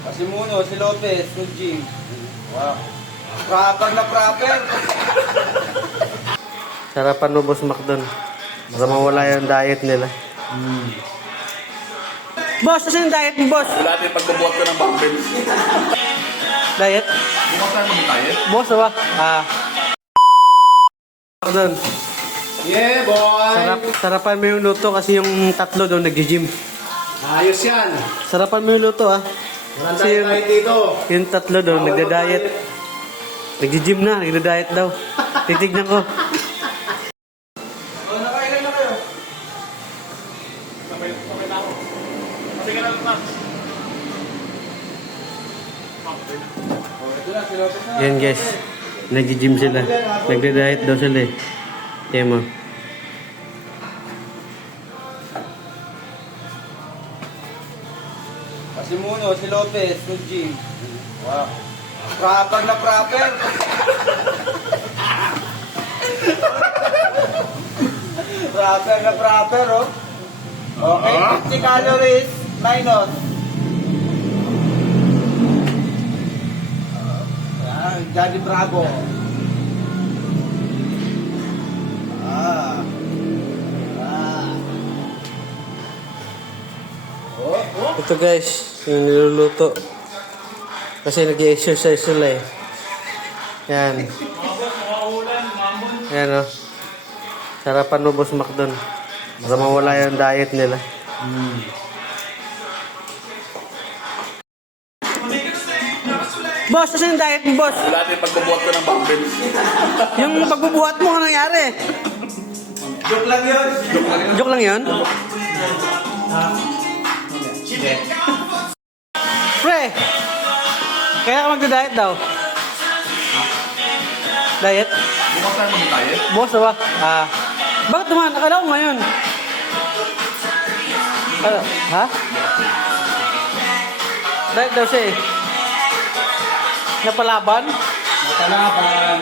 Kasi Muno, si Lopez, yung gym. Wow. Proper na proper. Sarapan mo, Boss Macdon. Para mawala yung diet nila. Boss, kasi yung diet mo, boss? Wala din pagkabuhat ko ng bumbles. Diet? Bukas tayo mag-diet? Boss, diba? Macdon. Yeah, boy! Sarapan mo yung luto kasi yung tatlo doon nag-gym. Ayos yan. Sarapan mo yung luto, ah. Walang Kasi tayo dito. yung tatlo doon nagda-diet. Nag-gym na, nagda-diet daw. Titignan ko. Nakailan na kayo? Kasi ka lang na. Ito na, si Lopez na. Yan guys, nag-gym sila. Nagda-diet daw sila eh. Tiyan mo. Kasi Muno, si Lopez, yung gym. Wow. Proper na proper. Proper na proper, oh. Okay, 50 calories minus. Daddy Bravo. Ah. Ito guys, yung niluluto. Kasi nag-exercise sila eh. Yan. Yan o. Sarapan mo, Boss Macdon. Para mawala yung diet nila. Boss, kasi yung diet mo, boss? Wala din pagkabuhat ko ng bumbles. Yung pagbubuhat mo, anong nangyari? Joke lang yun. Joke lang yun? Pre! Kaya ka magda-diet daw? Diet? Bukas tayo mag-diet? Boss, diba? Bakit naman? Akala ko ngayon. Ha? Diet daw siya eh. Napalaban? Napalaban.